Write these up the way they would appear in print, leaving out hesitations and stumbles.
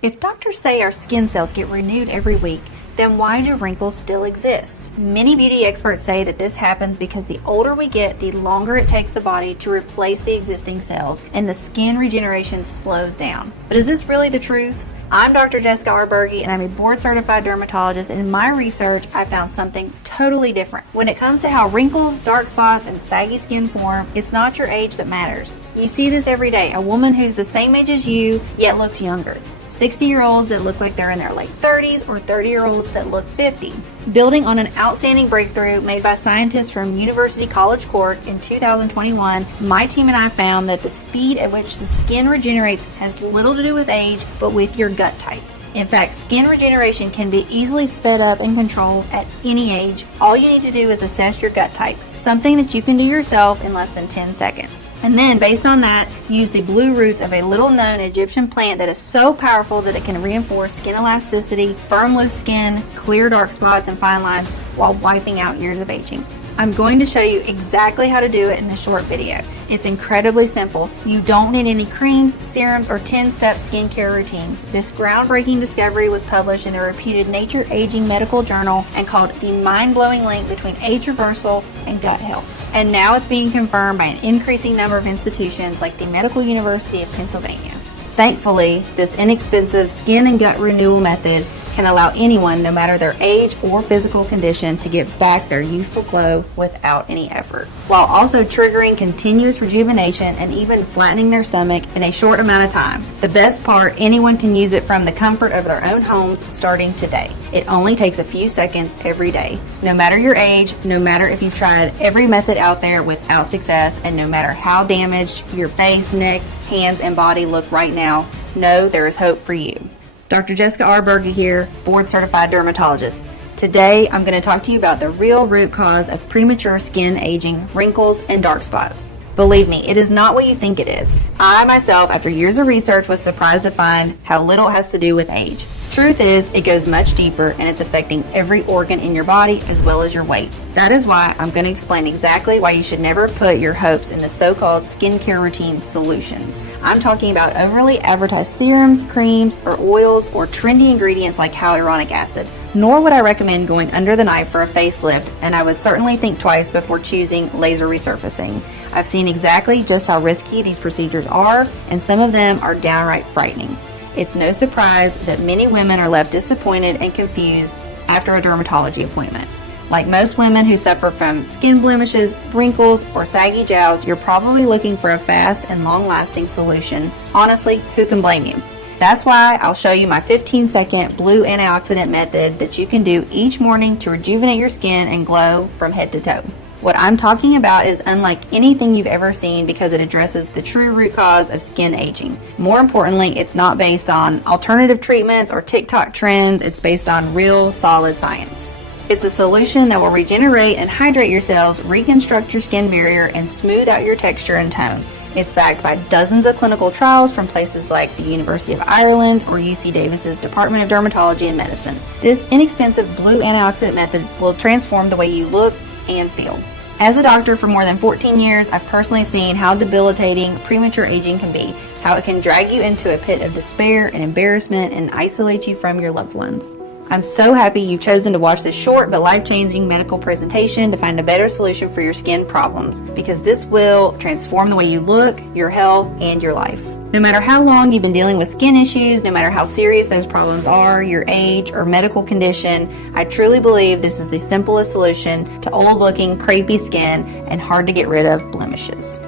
If doctors say our skin cells get renewed every week, then why do wrinkles still exist? Many beauty experts say that this happens because the older we get, the longer it takes the body to replace the existing cells, and the skin regeneration slows down. But is this really the truth? I'm Dr. Jessica Arberge, and I'm a board-certified dermatologist, and in my research, I found something totally different. When it comes to how wrinkles, dark spots, and saggy skin form, it's not your age that matters. You see this every day, a woman who's the same age as you, yet looks younger. 60-year-olds that look like they're in their late 30s, or 30-year-olds that look 50. Building on an outstanding breakthrough made by scientists from University College Cork in 2021, my team and I found that the speed at which the skin regenerates has little to do with age, but with your gut type. In fact, skin regeneration can be easily sped up and controlled at any age. All you need to do is assess your gut type, something that you can do yourself in less than 10 seconds. And then, based on that, use the blue roots of a little-known Egyptian plant that is so powerful that it can reinforce skin elasticity, firm loose skin, clear dark spots and fine lines while wiping out years of aging. I'm going to show you exactly how to do it in this short video. It's incredibly simple. You don't need any creams, serums, or 10-step skincare routines. This groundbreaking discovery was published in the reputed Nature Aging Medical Journal and called the mind-blowing link between age reversal and gut health. And now it's being confirmed by an increasing number of institutions like the Medical University of Pennsylvania. Thankfully, this inexpensive skin and gut renewal method can allow anyone, no matter their age or physical condition, to get back their youthful glow without any effort, while also triggering continuous rejuvenation and even flattening their stomach in a short amount of time. The best part, anyone can use it from the comfort of their own homes starting today. It only takes a few seconds every day. No matter your age, no matter if you've tried every method out there without success, and no matter how damaged your face, neck, hands, and body look right now, know there is hope for you. Dr. Jessica Arberge here, board-certified dermatologist. Today, I'm going to talk to you about the real root cause of premature skin aging, wrinkles, and dark spots. Believe me, it is not what you think it is. I myself, after years of research, was surprised to find how little it has to do with age. Truth is, it goes much deeper, and it's affecting every organ in your body as well as your weight. That is why I'm going to explain exactly why you should never put your hopes in the so-called skincare routine solutions. I'm talking about overly advertised serums, creams, or oils, or trendy ingredients like hyaluronic acid. Nor would I recommend going under the knife for a facelift, and I would certainly think twice before choosing laser resurfacing. I've seen exactly just how risky these procedures are, and some of them are downright frightening. It's no surprise that many women are left disappointed and confused after a dermatology appointment. Like most women who suffer from skin blemishes, wrinkles, or saggy jowls, you're probably looking for a fast and long-lasting solution. Honestly, who can blame you? That's why I'll show you my 15-second blue antioxidant method that you can do each morning to rejuvenate your skin and glow from head to toe. What I'm talking about is unlike anything you've ever seen because it addresses the true root cause of skin aging. More importantly, it's not based on alternative treatments or TikTok trends. It's based on real, solid science. It's a solution that will regenerate and hydrate your cells, reconstruct your skin barrier, and smooth out your texture and tone. It's backed by dozens of clinical trials from places like the University of Ireland or UC Davis's Department of Dermatology and Medicine. This inexpensive blue antioxidant method will transform the way you look and feel. As a doctor for more than 14 years, I've personally seen how debilitating premature aging can be, how it can drag you into a pit of despair and embarrassment and isolate you from your loved ones. I'm so happy you've chosen to watch this short but life-changing medical presentation to find a better solution for your skin problems, because this will transform the way you look, your health, and your life. No matter how long you've been dealing with skin issues, no matter how serious those problems are, your age, or medical condition, I truly believe this is the simplest solution to old-looking, crepey skin and hard to get rid of blemishes.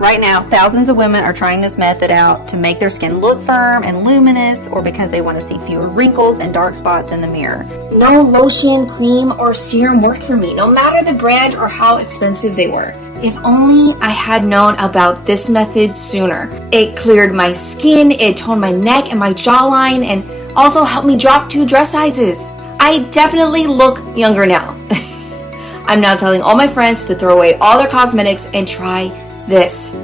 Right now, thousands of women are trying this method out to make their skin look firm and luminous, or because they want to see fewer wrinkles and dark spots in the mirror. No lotion, cream, or serum worked for me, no matter the brand or how expensive they were. If only I had known about this method sooner. It cleared my skin, it toned my neck and my jawline, and also helped me drop 2 dress sizes. I definitely look younger now. I'm now telling all my friends to throw away all their cosmetics and try this.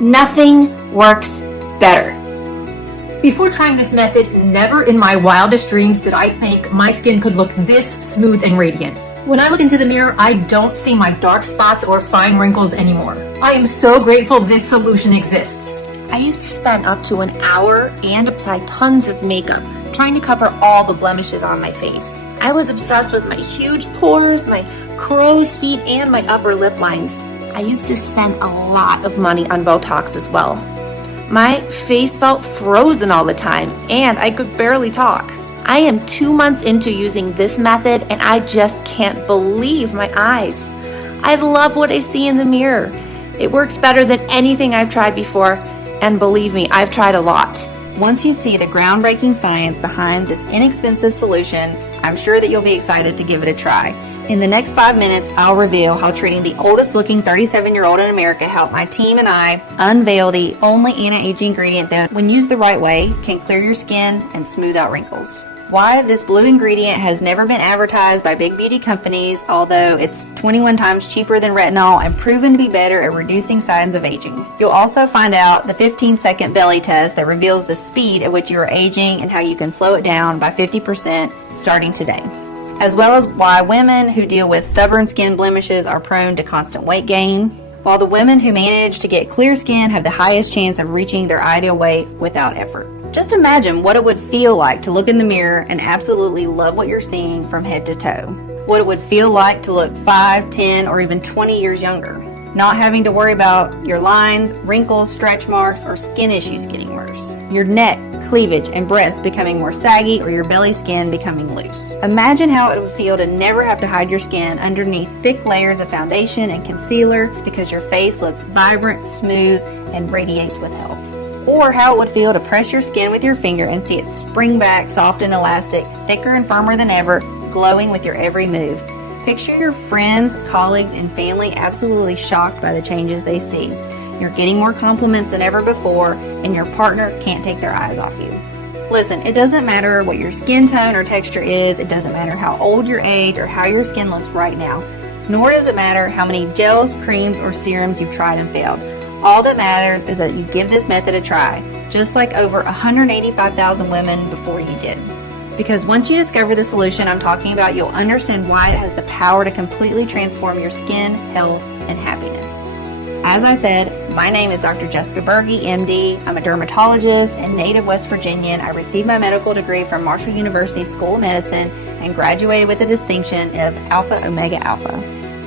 Nothing works better. Before trying this method, never in my wildest dreams did I think my skin could look this smooth and radiant. When I look into the mirror, I don't see my dark spots or fine wrinkles anymore. I am so grateful this solution exists. I used to spend up to an hour and apply tons of makeup trying to cover all the blemishes on my face. I was obsessed with my huge pores, my crow's feet, and my upper lip lines. I used to spend a lot of money on Botox as well. My face felt frozen all the time, and I could barely talk. I am 2 months into using this method, and I just can't believe my eyes. I love what I see in the mirror. It works better than anything I've tried before, and believe me, I've tried a lot. Once you see the groundbreaking science behind this inexpensive solution, I'm sure that you'll be excited to give it a try. In the next 5 minutes, I'll reveal how treating the oldest looking 37-year-old in America helped my team and I unveil the only anti-aging ingredient that, when used the right way, can clear your skin and smooth out wrinkles. Why this blue ingredient has never been advertised by big beauty companies, although it's 21 times cheaper than retinol and proven to be better at reducing signs of aging. You'll also find out the 15-second belly test that reveals the speed at which you are aging and how you can slow it down by 50% starting today. As well as why women who deal with stubborn skin blemishes are prone to constant weight gain, while the women who manage to get clear skin have the highest chance of reaching their ideal weight without effort. Just imagine what it would feel like to look in the mirror and absolutely love what you're seeing from head to toe. What it would feel like to look 5, 10, or even 20 years younger. Not having to worry about your lines, wrinkles, stretch marks, or skin issues getting worse. Your neck, cleavage, and breasts becoming more saggy, or your belly skin becoming loose. Imagine how it would feel to never have to hide your skin underneath thick layers of foundation and concealer because your face looks vibrant, smooth, and radiates with health. Or how it would feel to press your skin with your finger and see it spring back soft and elastic, thicker and firmer than ever, glowing with your every move. Picture your friends, colleagues, and family absolutely shocked by the changes they see. You're getting more compliments than ever before, and your partner can't take their eyes off you. Listen, it doesn't matter what your skin tone or texture is, it doesn't matter how old your age or how your skin looks right now, nor does it matter how many gels, creams, or serums you've tried and failed. All that matters is that you give this method a try, just like over 185,000 women before you did. Because once you discover the solution I'm talking about, you'll understand why it has the power to completely transform your skin, health, and happiness. As I said, my name is Dr. Jessica Berge, MD. I'm a dermatologist and native West Virginian. I received my medical degree from Marshall University School of Medicine and graduated with the distinction of Alpha Omega Alpha.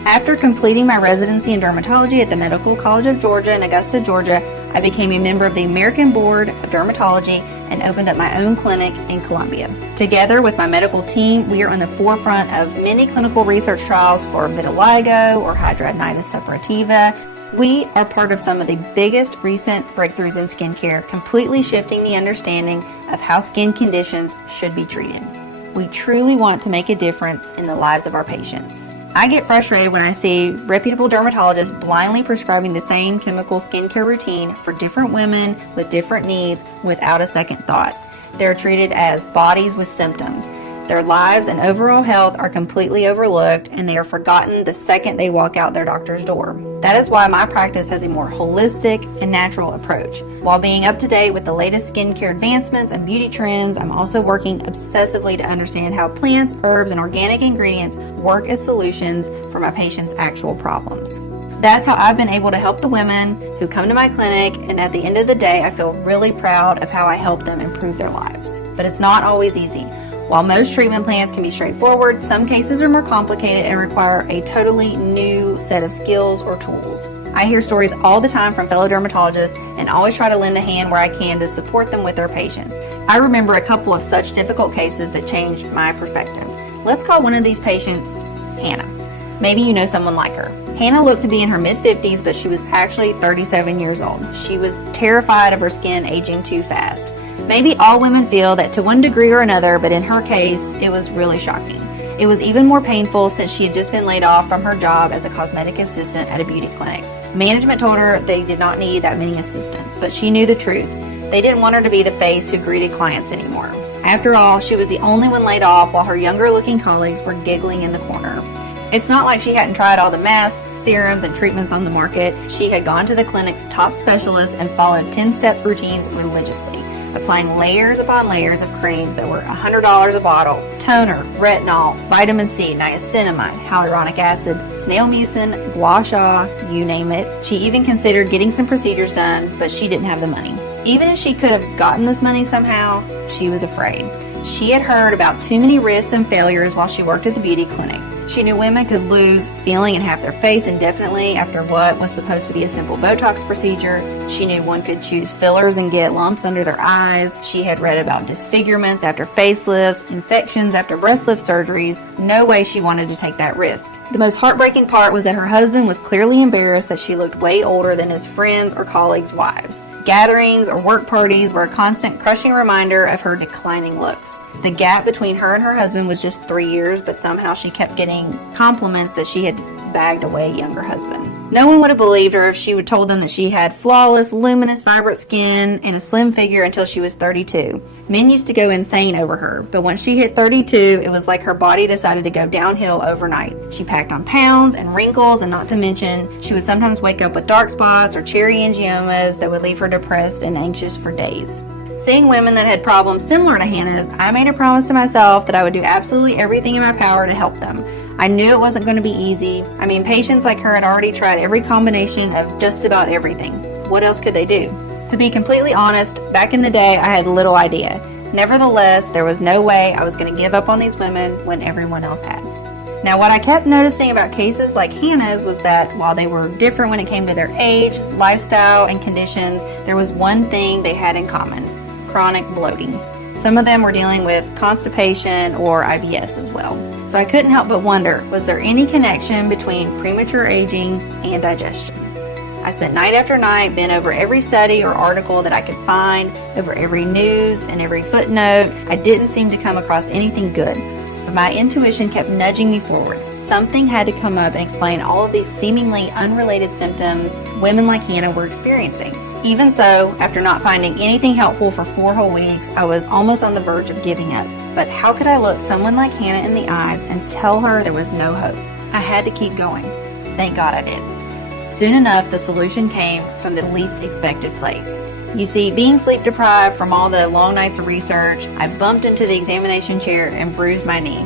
After completing my residency in dermatology at the Medical College of Georgia in Augusta, Georgia, I became a member of the American Board of Dermatology and opened up my own clinic in Columbia. Together with my medical team, we are on the forefront of many clinical research trials for vitiligo or hidradenitis suppurativa. We are part of some of the biggest recent breakthroughs in skincare, completely shifting the understanding of how skin conditions should be treated. We truly want to make a difference in the lives of our patients. I get frustrated when I see reputable dermatologists blindly prescribing the same chemical skincare routine for different women with different needs without a second thought. They're treated as bodies with symptoms. Their lives and overall health are completely overlooked, and they are forgotten the second they walk out their doctor's door. That is why my practice has a more holistic and natural approach. While being up to date with the latest skincare advancements and beauty trends, I'm also working obsessively to understand how plants, herbs, and organic ingredients work as solutions for my patients' actual problems. That's how I've been able to help the women who come to my clinic, and at the end of the day, I feel really proud of how I help them improve their lives. But it's not always easy. While most treatment plans can be straightforward, some cases are more complicated and require a totally new set of skills or tools. I hear stories all the time from fellow dermatologists and always try to lend a hand where I can to support them with their patients. I remember a couple of such difficult cases that changed my perspective. Let's call one of these patients Hannah. Maybe you know someone like her. Hannah looked to be in her mid-50s, but she was actually 37 years old. She was terrified of her skin aging too fast. Maybe all women feel that to one degree or another, but in her case, it was really shocking. It was even more painful since she had just been laid off from her job as a cosmetic assistant at a beauty clinic. Management told her they did not need that many assistants, but she knew the truth. They didn't want her to be the face who greeted clients anymore. After all, she was the only one laid off while her younger-looking colleagues were giggling in the corner. It's not like she hadn't tried all the masks, serums, and treatments on the market. She had gone to the clinic's top specialists and followed 10-step routines religiously. applying layers upon layers of creams that were $100 a bottle, toner, retinol, vitamin C, niacinamide, hyaluronic acid, snail mucin, gua sha, you name it. She even considered getting some procedures done, but she didn't have the money. Even if she could have gotten this money somehow, she was afraid. She had heard about too many risks and failures while she worked at the beauty clinic. She knew women could lose feeling in half their face indefinitely after what was supposed to be a simple Botox procedure. She knew one could choose fillers and get lumps under their eyes. She had read about disfigurements after facelifts, infections after breast lift surgeries. No way she wanted to take that risk. The most heartbreaking part was that her husband was clearly embarrassed that she looked way older than his friends' or colleagues' wives. Gatherings or work parties were a constant crushing reminder of her declining looks. The gap between her and her husband was just 3 years, but somehow she kept getting compliments that she had bagged away a younger husband. No one would have believed her if she would told them that she had flawless, luminous, vibrant skin and a slim figure until she was 32. Men used to go insane over her, but once she hit 32, it was like her body decided to go downhill overnight. She packed on pounds and wrinkles, and not to mention, she would sometimes wake up with dark spots or cherry angiomas that would leave her depressed and anxious for days. Seeing women that had problems similar to Hannah's, I made a promise to myself that I would do absolutely everything in my power to help them. I knew it wasn't going to be easy. I mean, patients like her had already tried every combination of just about everything. What else could they do? To be completely honest, back in the day, I had little idea. Nevertheless, there was no way I was going to give up on these women when everyone else had. Now, what I kept noticing about cases like Hannah's was that while they were different when it came to their age, lifestyle, and conditions, there was one thing they had in common: chronic bloating. Some of them were dealing with constipation or IBS as well. So I couldn't help but wonder, was there any connection between premature aging and digestion? I spent night after night, bent over every study or article that I could find, over every news and every footnote. I didn't seem to come across anything good. But my intuition kept nudging me forward. Something had to come up and explain all of these seemingly unrelated symptoms women like Hannah were experiencing. Even so, after not finding anything helpful for 4 whole weeks, I was almost on the verge of giving up. But how could I look someone like Hannah in the eyes and tell her there was no hope? I had to keep going. Thank God I did. Soon enough, the solution came from the least expected place. You see, being sleep deprived from all the long nights of research, I bumped into the examination chair and bruised my knee.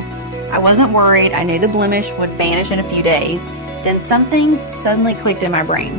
I wasn't worried. I knew the blemish would vanish in a few days. Then something suddenly clicked in my brain.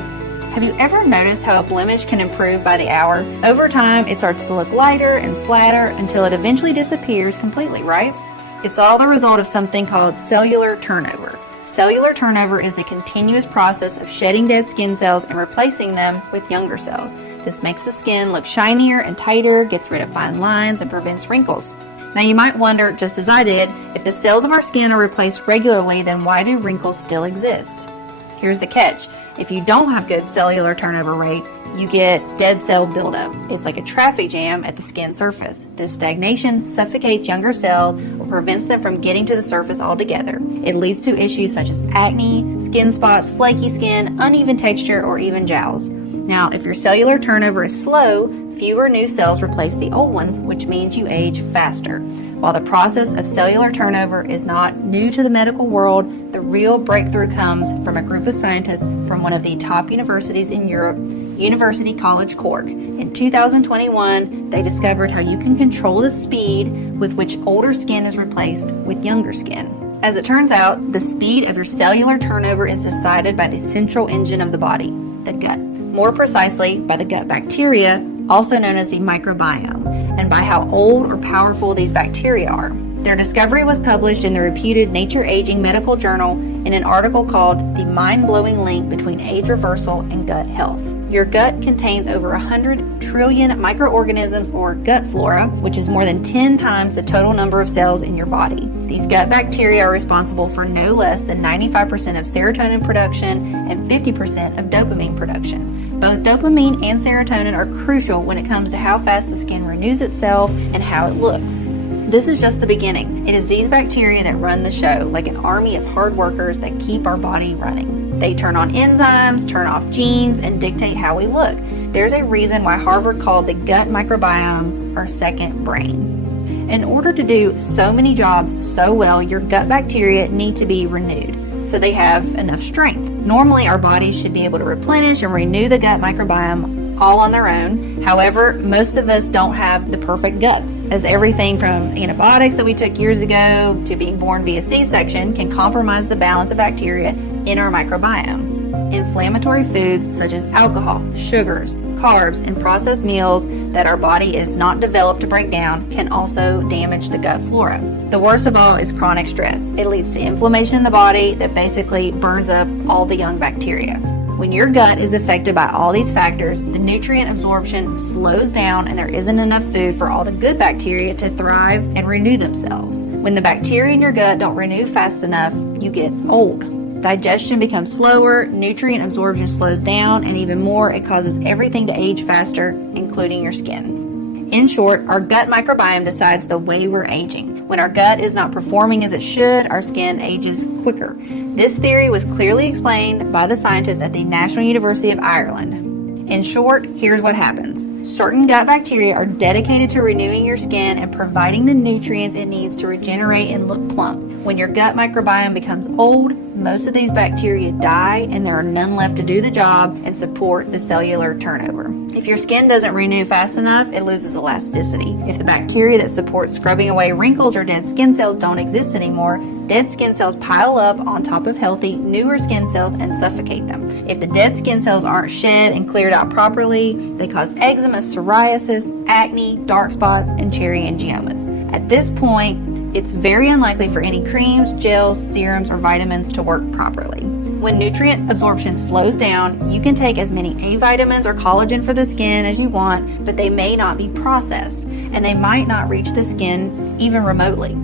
Have you ever noticed how a blemish can improve by the hour? Over time, it starts to look lighter and flatter until it eventually disappears completely, right? It's all the result of something called cellular turnover. Cellular turnover is the continuous process of shedding dead skin cells and replacing them with younger cells. This makes the skin look shinier and tighter, gets rid of fine lines, and prevents wrinkles. Now you might wonder, just as I did, if the cells of our skin are replaced regularly, then why do wrinkles still exist? Here's the catch. If you don't have good cellular turnover rate, you get dead cell buildup. It's like a traffic jam at the skin surface. This stagnation suffocates younger cells or prevents them from getting to the surface altogether. It leads to issues such as acne, skin spots, flaky skin, uneven texture, or even jowls. Now, if your cellular turnover is slow, fewer new cells replace the old ones, which means you age faster. While the process of cellular turnover is not new to the medical world, the real breakthrough comes from a group of scientists from one of the top universities in Europe, University College Cork. In 2021, they discovered how you can control the speed with which older skin is replaced with younger skin. As it turns out, the speed of your cellular turnover is decided by the central engine of the body, the gut. More precisely, by the gut bacteria, also known as the microbiome, and by how old or powerful these bacteria are. Their discovery was published in the reputed Nature Aging medical journal in an article called The Mind-Blowing Link Between Age Reversal and Gut Health. Your gut contains over 100 trillion microorganisms, or gut flora, which is more than 10 times the total number of cells in your body. These gut bacteria are responsible for no less than 95% of serotonin production and 50% of dopamine production. Both dopamine and serotonin are crucial when it comes to how fast the skin renews itself and how it looks. This is just the beginning. It is these bacteria that run the show, like an army of hard workers that keep our body running. They turn on enzymes, turn off genes, and dictate how we look. There's a reason why Harvard called the gut microbiome our second brain. In order to do so many jobs so well, your gut bacteria need to be renewed so they have enough strength. Normally, our bodies should be able to replenish and renew the gut microbiome all on their own. However, most of us don't have the perfect guts, as everything from antibiotics that we took years ago to being born via C-section can compromise the balance of bacteria in our microbiome. Inflammatory foods such as alcohol, sugars, carbs, and processed meals that our body is not developed to break down can also damage the gut flora. The worst of all is chronic stress. It leads to inflammation in the body that basically burns up all the young bacteria. When your gut is affected by all these factors, the nutrient absorption slows down and there isn't enough food for all the good bacteria to thrive and renew themselves. When the bacteria in your gut don't renew fast enough, you get old. Digestion becomes slower, nutrient absorption slows down, and even more, it causes everything to age faster, including your skin. In short, our gut microbiome decides the way we're aging. When our gut is not performing as it should, our skin ages quicker. This theory was clearly explained by the scientists at the National University of Ireland. In short, here's what happens. Certain gut bacteria are dedicated to renewing your skin and providing the nutrients it needs to regenerate and look plump. When your gut microbiome becomes old, most of these bacteria die and there are none left to do the job and support the cellular turnover. If your skin doesn't renew fast enough, it loses elasticity. If the bacteria that support scrubbing away wrinkles or dead skin cells don't exist anymore, dead skin cells pile up on top of healthy, newer skin cells and suffocate them. If the dead skin cells aren't shed and cleared out properly, they cause eczema, psoriasis, acne, dark spots, and cherry angiomas. At this point, it's very unlikely for any creams, gels, serums, or vitamins to work properly. When nutrient absorption slows down, you can take as many A vitamins or collagen for the skin as you want, but they may not be processed, and they might not reach the skin even remotely.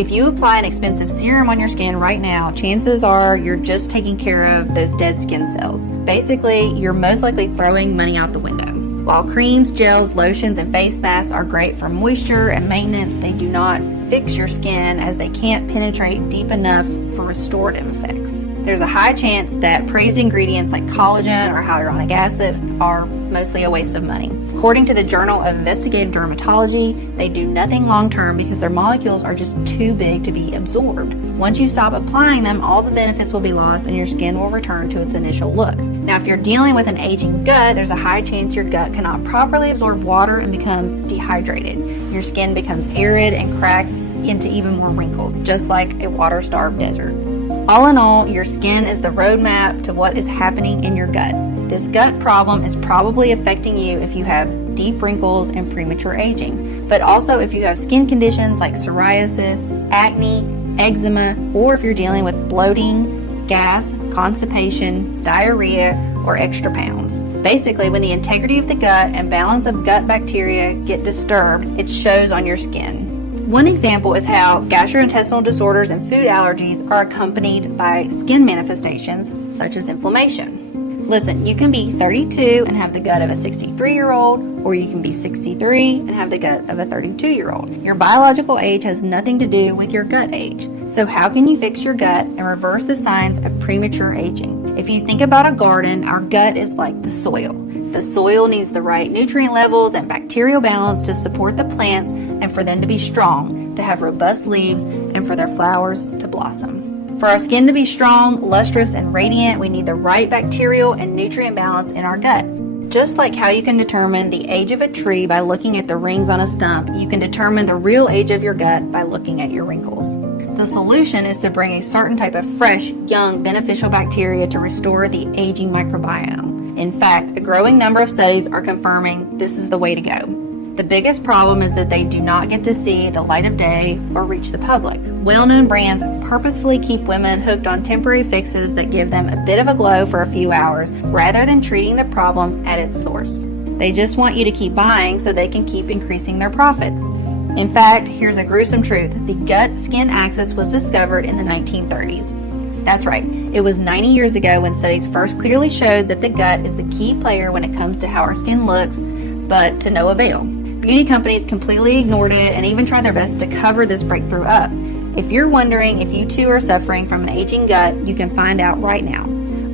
If you apply an expensive serum on your skin right now, chances are you're just taking care of those dead skin cells. Basically, you're most likely throwing money out the window. While creams, gels, lotions, and face masks are great for moisture and maintenance, they do not fix your skin as they can't penetrate deep enough for restorative effects. There's a high chance that praised ingredients like collagen or hyaluronic acid are mostly a waste of money. According to the Journal of Investigative Dermatology, they do nothing long-term because their molecules are just too big to be absorbed. Once you stop applying them, all the benefits will be lost and your skin will return to its initial look. Now, if you're dealing with an aging gut, there's a high chance your gut cannot properly absorb water and becomes dehydrated. Your skin becomes arid and cracks into even more wrinkles, just like a water-starved desert. All in all, your skin is the roadmap to what is happening in your gut. This gut problem is probably affecting you if you have deep wrinkles and premature aging, but also if you have skin conditions like psoriasis, acne, eczema, or if you're dealing with bloating, gas, constipation, diarrhea, or extra pounds. Basically, when the integrity of the gut and balance of gut bacteria get disturbed, it shows on your skin. One example is how gastrointestinal disorders and food allergies are accompanied by skin manifestations such as inflammation. Listen, you can be 32 and have the gut of a 63-year-old, or you can be 63 and have the gut of a 32-year-old. Your biological age has nothing to do with your gut age. So how can you fix your gut and reverse the signs of premature aging? If you think about a garden, our gut is like the soil. The soil needs the right nutrient levels and bacterial balance to support the plants and for them to be strong, to have robust leaves, and for their flowers to blossom. For our skin to be strong, lustrous, and radiant, we need the right bacterial and nutrient balance in our gut. Just like how you can determine the age of a tree by looking at the rings on a stump, you can determine the real age of your gut by looking at your wrinkles. The solution is to bring a certain type of fresh, young, beneficial bacteria to restore the aging microbiome. In fact, a growing number of studies are confirming this is the way to go. The biggest problem is that they do not get to see the light of day or reach the public. Well-known brands purposefully keep women hooked on temporary fixes that give them a bit of a glow for a few hours, rather than treating the problem at its source. They just want you to keep buying so they can keep increasing their profits. In fact, here's a gruesome truth. The gut-skin axis was discovered in the 1930s. That's right, it was 90 years ago when studies first clearly showed that the gut is the key player when it comes to how our skin looks, but to no avail. Beauty companies completely ignored it and even tried their best to cover this breakthrough up. If you're wondering if you too are suffering from an aging gut, you can find out right now.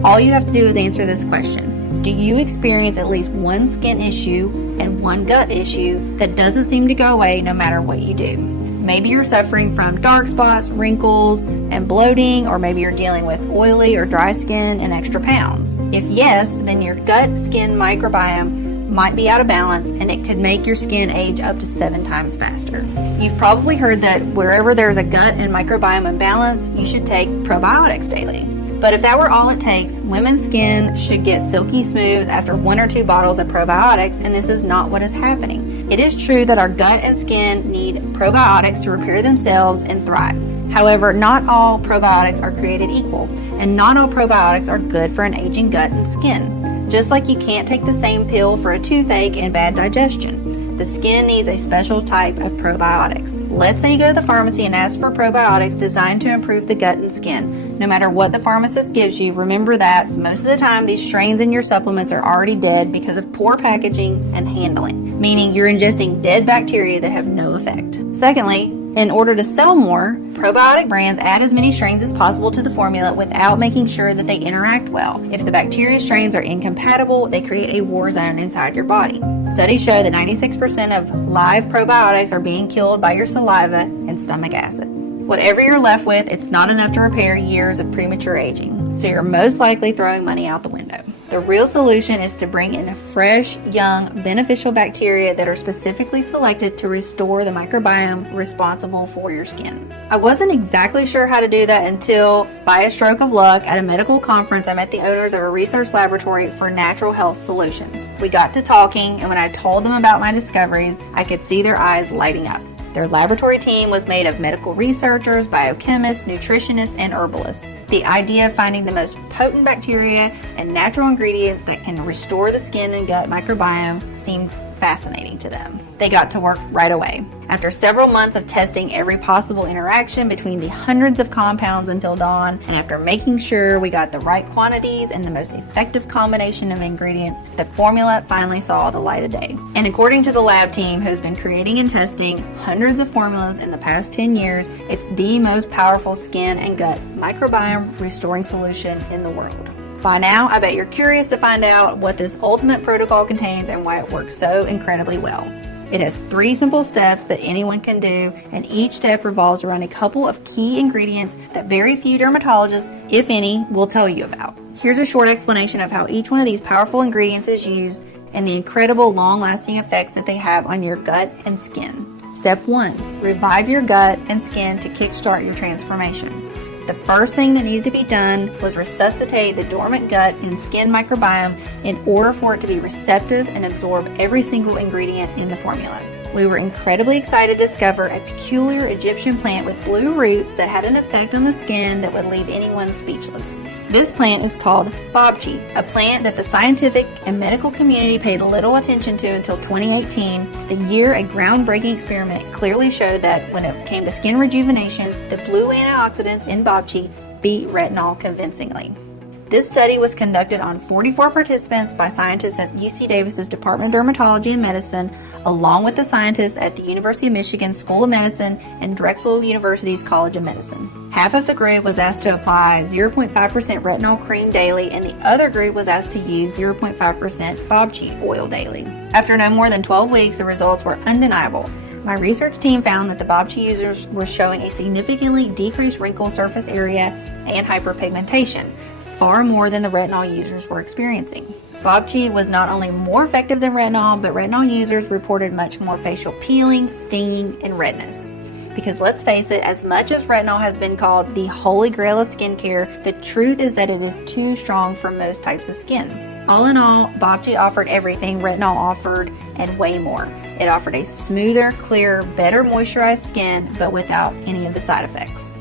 All you have to do is answer this question. Do you experience at least one skin issue and one gut issue that doesn't seem to go away no matter what you do? Maybe you're suffering from dark spots, wrinkles, and bloating, or maybe you're dealing with oily or dry skin and extra pounds. If yes, then your gut skin microbiome might be out of balance, and it could make your skin age up to 7 times faster. You've probably heard that wherever there's a gut and microbiome imbalance, you should take probiotics daily. But if that were all it takes, women's skin should get silky smooth after 1 or 2 bottles of probiotics, and this is not what is happening. It is true that our gut and skin need probiotics to repair themselves and thrive. However, not all probiotics are created equal, and not all probiotics are good for an aging gut and skin. Just like you can't take the same pill for a toothache and bad digestion. The skin needs a special type of probiotics. Let's say you go to the pharmacy and ask for probiotics designed to improve the gut and skin. No matter what the pharmacist gives you, remember that most of the time these strains in your supplements are already dead because of poor packaging and handling, meaning you're ingesting dead bacteria that have no effect. Secondly, in order to sell more, probiotic brands add as many strains as possible to the formula without making sure that they interact well. If the bacteria strains are incompatible, they create a war zone inside your body. Studies show that 96% of live probiotics are being killed by your saliva and stomach acid. Whatever you're left with, it's not enough to repair years of premature aging, so you're most likely throwing money out the window. The real solution is to bring in fresh, young, beneficial bacteria that are specifically selected to restore the microbiome responsible for your skin. I wasn't exactly sure how to do that until, by a stroke of luck, at a medical conference, I met the owners of a research laboratory for natural health solutions. We got to talking, and when I told them about my discoveries, I could see their eyes lighting up. Their laboratory team was made of medical researchers, biochemists, nutritionists, and herbalists. The idea of finding the most potent bacteria and natural ingredients that can restore the skin and gut microbiome seemed fascinating to them. They got to work right away. After several months of testing every possible interaction between the hundreds of compounds until dawn, and after making sure we got the right quantities and the most effective combination of ingredients, the formula finally saw the light of day. And according to the lab team who's been creating and testing hundreds of formulas in the past 10 years, it's the most powerful skin and gut microbiome restoring solution in the world. By now, I bet you're curious to find out what this ultimate protocol contains and why it works so incredibly well. It has 3 simple steps that anyone can do, and each step revolves around a couple of key ingredients that very few dermatologists, if any, will tell you about. Here's a short explanation of how each one of these powerful ingredients is used and the incredible long-lasting effects that they have on your gut and skin. Step 1. Revive your gut and skin to kickstart your transformation. The first thing that needed to be done was resuscitate the dormant gut and skin microbiome in order for it to be receptive and absorb every single ingredient in the formula. We were incredibly excited to discover a peculiar Egyptian plant with blue roots that had an effect on the skin that would leave anyone speechless. This plant is called bobchi, a plant that the scientific and medical community paid little attention to until 2018, the year a groundbreaking experiment clearly showed that when it came to skin rejuvenation, the blue antioxidants in bobchi beat retinol convincingly. This study was conducted on 44 participants by scientists at UC Davis's Department of Dermatology and Medicine, along with the scientists at the University of Michigan School of Medicine and Drexel University's College of Medicine. Half of the group was asked to apply 0.5% retinol cream daily, and the other group was asked to use 0.5% bobchi oil daily. After no more than 12 weeks, the results were undeniable. My research team found that the bobchi users were showing a significantly decreased wrinkle surface area and hyperpigmentation, far more than the retinol users were experiencing. Bobchi was not only more effective than retinol, but retinol users reported much more facial peeling, stinging, and redness. Because let's face it, as much as retinol has been called the holy grail of skincare, the truth is that it is too strong for most types of skin. All in all, bobchi offered everything retinol offered and way more. It offered a smoother, clearer, better moisturized skin, but without any of the side effects.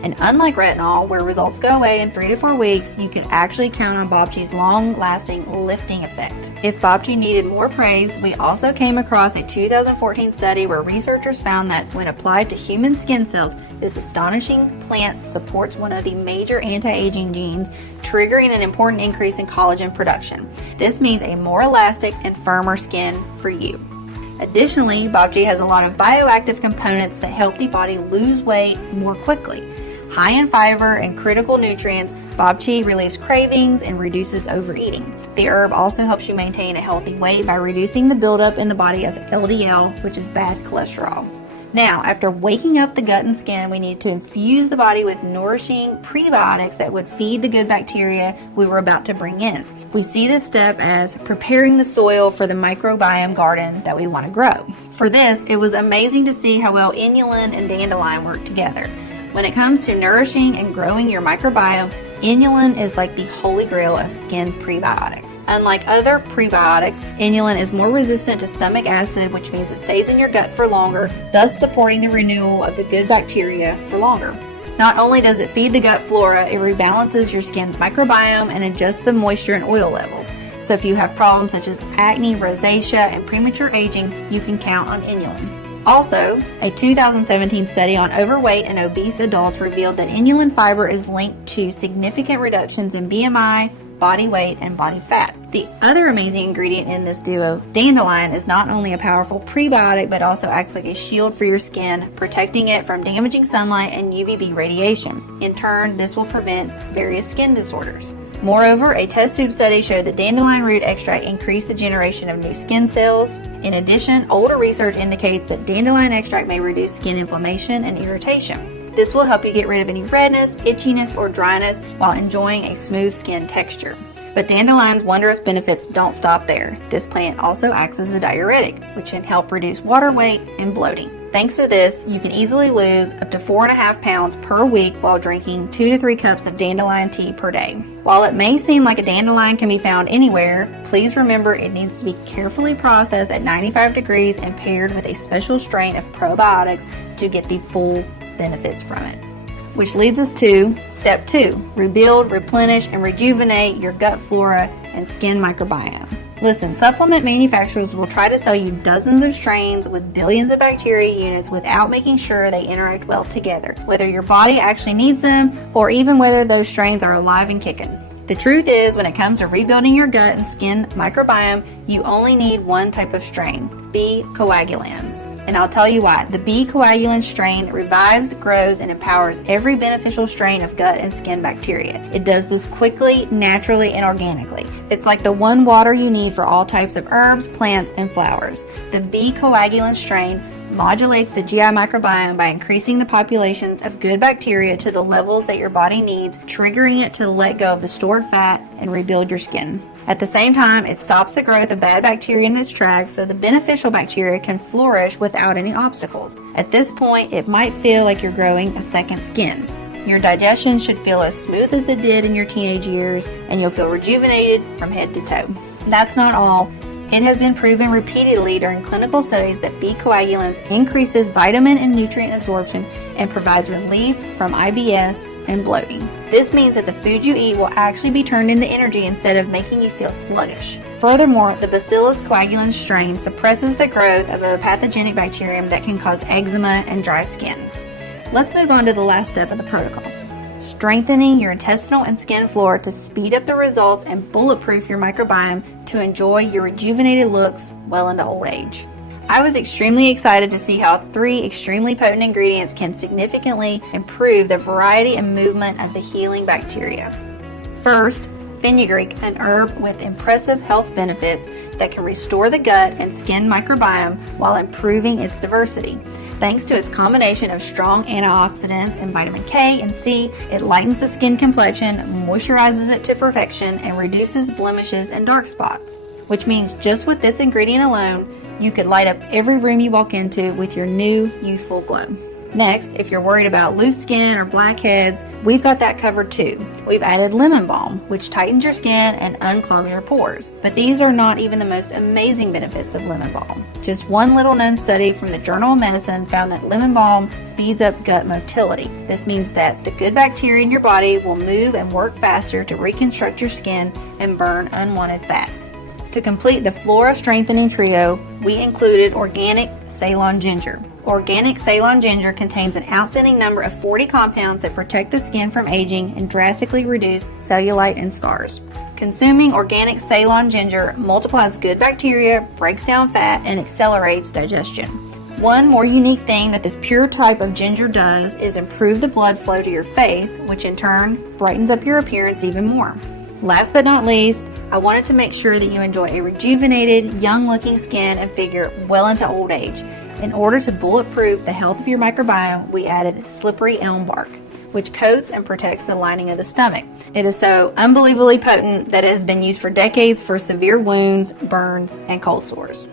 And unlike retinol, where results go away in 3 to 4 weeks, you can actually count on bobchi's long-lasting lifting effect. If bobchi needed more praise, we also came across a 2014 study where researchers found that when applied to human skin cells, this astonishing plant supports one of the major anti-aging genes, triggering an important increase in collagen production. This means a more elastic and firmer skin for you. Additionally, bobchi has a lot of bioactive components that help the body lose weight more quickly. High in fiber and critical nutrients, bobchi relieves cravings and reduces overeating. The herb also helps you maintain a healthy weight by reducing the buildup in the body of LDL, which is bad cholesterol. Now, after waking up the gut and skin, we need to infuse the body with nourishing prebiotics that would feed the good bacteria we were about to bring in. We see this step as preparing the soil for the microbiome garden that we want to grow. For this, it was amazing to see how well inulin and dandelion work together. When it comes to nourishing and growing your microbiome, inulin is like the holy grail of skin prebiotics. Unlike other prebiotics, inulin is more resistant to stomach acid, which means it stays in your gut for longer, thus supporting the renewal of the good bacteria for longer. Not only does it feed the gut flora, it rebalances your skin's microbiome and adjusts the moisture and oil levels. So if you have problems such as acne, rosacea, and premature aging, you can count on inulin. Also, a 2017 study on overweight and obese adults revealed that inulin fiber is linked to significant reductions in BMI, body weight, and body fat. The other amazing ingredient in this duo, dandelion, is not only a powerful prebiotic but also acts like a shield for your skin, protecting it from damaging sunlight and UVB radiation. In turn, this will prevent various skin disorders. Moreover, a test tube study showed that dandelion root extract increased the generation of new skin cells. In addition, older research indicates that dandelion extract may reduce skin inflammation and irritation. This will help you get rid of any redness, itchiness, or dryness while enjoying a smooth skin texture. But dandelion's wondrous benefits don't stop there. This plant also acts as a diuretic, which can help reduce water weight and bloating. Thanks to this, you can easily lose up to 4.5 pounds per week while drinking 2 to 3 cups of dandelion tea per day. While it may seem like a dandelion can be found anywhere, please remember it needs to be carefully processed at 95 degrees and paired with a special strain of probiotics to get the full benefits from it. Which leads us to step 2, rebuild, replenish, and rejuvenate your gut flora and skin microbiome. Listen, supplement manufacturers will try to sell you dozens of strains with billions of bacteria units without making sure they interact well together, whether your body actually needs them or even whether those strains are alive and kicking. The truth is, when it comes to rebuilding your gut and skin microbiome, you only need one type of strain, B. coagulans. And I'll tell you why. The B. coagulant strain revives, grows, and empowers every beneficial strain of gut and skin bacteria. It does this quickly, naturally, and organically. It's like the one water you need for all types of herbs, plants, and flowers. The B. coagulant strain modulates the GI microbiome by increasing the populations of good bacteria to the levels that your body needs, triggering it to let go of the stored fat and rebuild your skin. At the same time, it stops the growth of bad bacteria in its tracks so the beneficial bacteria can flourish without any obstacles. At this point, it might feel like you're growing a second skin. Your digestion should feel as smooth as it did in your teenage years, and you'll feel rejuvenated from head to toe. That's not all. It has been proven repeatedly during clinical studies that B. coagulans increases vitamin and nutrient absorption and provides relief from IBS and bloating. This means that the food you eat will actually be turned into energy instead of making you feel sluggish. Furthermore, the Bacillus coagulans strain suppresses the growth of a pathogenic bacterium that can cause eczema and dry skin. Let's move on to the last step of the protocol. Strengthening your intestinal and skin flora to speed up the results and bulletproof your microbiome to enjoy your rejuvenated looks well into old age. I was extremely excited to see how 3 extremely potent ingredients can significantly improve the variety and movement of the healing bacteria. First, fenugreek, an herb with impressive health benefits that can restore the gut and skin microbiome while improving its diversity. Thanks to its combination of strong antioxidants and vitamin K and C, it lightens the skin complexion, moisturizes it to perfection, and reduces blemishes and dark spots. Which means just with this ingredient alone, you could light up every room you walk into with your new youthful glow. Next, if you're worried about loose skin or blackheads, we've got that covered too. We've added lemon balm, which tightens your skin and unclogs your pores. But these are not even the most amazing benefits of lemon balm. Just one little known study from the Journal of Medicine found that lemon balm speeds up gut motility. This means that the good bacteria in your body will move and work faster to reconstruct your skin and burn unwanted fat. To complete the flora strengthening trio, we included organic Ceylon ginger. Organic Ceylon ginger contains an outstanding number of 40 compounds that protect the skin from aging and drastically reduce cellulite and scars. Consuming organic Ceylon ginger multiplies good bacteria, breaks down fat, and accelerates digestion. One more unique thing that this pure type of ginger does is improve the blood flow to your face, which in turn brightens up your appearance even more. Last but not least, I wanted to make sure that you enjoy a rejuvenated, young-looking skin and figure well into old age. In order to bulletproof the health of your microbiome, we added slippery elm bark, which coats and protects the lining of the stomach. It is so unbelievably potent that it has been used for decades for severe wounds, burns, and cold sores.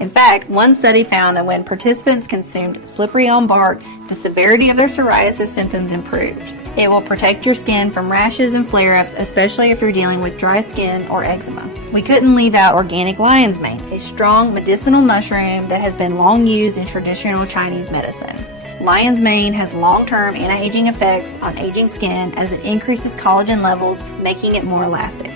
In fact, one study found that when participants consumed slippery elm bark, the severity of their psoriasis symptoms improved. It will protect your skin from rashes and flare-ups, especially if you're dealing with dry skin or eczema. We couldn't leave out organic lion's mane, a strong medicinal mushroom that has been long used in traditional Chinese medicine. Lion's mane has long-term anti-aging effects on aging skin as it increases collagen levels, making it more elastic.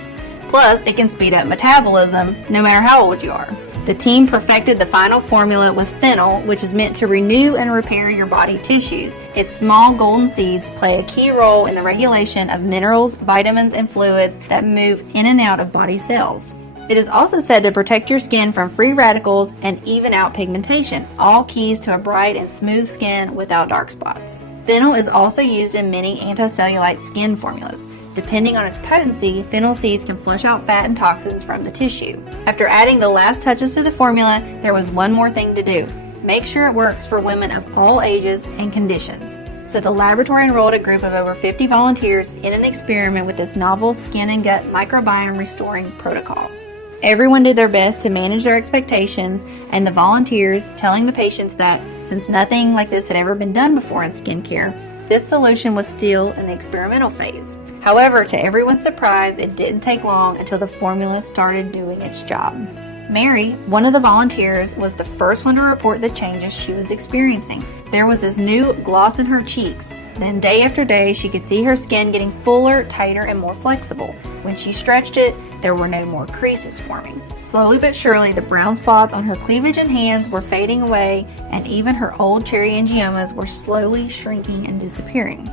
Plus, it can speed up metabolism no matter how old you are. The team perfected the final formula with fennel, which is meant to renew and repair your body tissues. Its small golden seeds play a key role in the regulation of minerals, vitamins, and fluids that move in and out of body cells. It is also said to protect your skin from free radicals and even out pigmentation, all keys to a bright and smooth skin without dark spots. Fennel is also used in many anti-cellulite skin formulas. Depending on its potency, fennel seeds can flush out fat and toxins from the tissue. After adding the last touches to the formula, there was one more thing to do. Make sure it works for women of all ages and conditions. So the laboratory enrolled a group of over 50 volunteers in an experiment with this novel skin and gut microbiome restoring protocol. Everyone did their best to manage their expectations, and the volunteers telling the patients that, since nothing like this had ever been done before in skincare, this solution was still in the experimental phase. However, to everyone's surprise, it didn't take long until the formula started doing its job. Mary, one of the volunteers, was the first one to report the changes she was experiencing. There was this new gloss in her cheeks. Then day after day, she could see her skin getting fuller, tighter, and more flexible. When she stretched it, there were no more creases forming. Slowly but surely, the brown spots on her cleavage and hands were fading away, and even her old cherry angiomas were slowly shrinking and disappearing.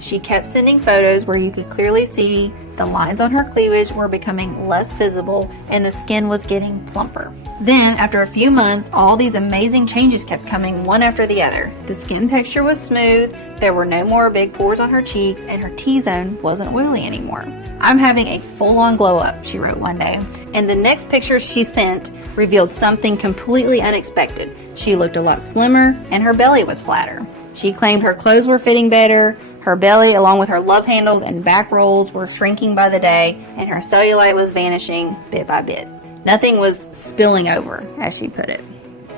She kept sending photos where you could clearly see the lines on her cleavage were becoming less visible and the skin was getting plumper. Then, after a few months, all these amazing changes kept coming one after the other. The skin texture was smooth, there were no more big pores on her cheeks, and her T-zone wasn't oily anymore. "I'm having a full-on glow-up," she wrote one day. And the next picture she sent revealed something completely unexpected. She looked a lot slimmer, and her belly was flatter. She claimed her clothes were fitting better, her belly, along with her love handles and back rolls, were shrinking by the day, and her cellulite was vanishing bit by bit. Nothing was spilling over, as she put it.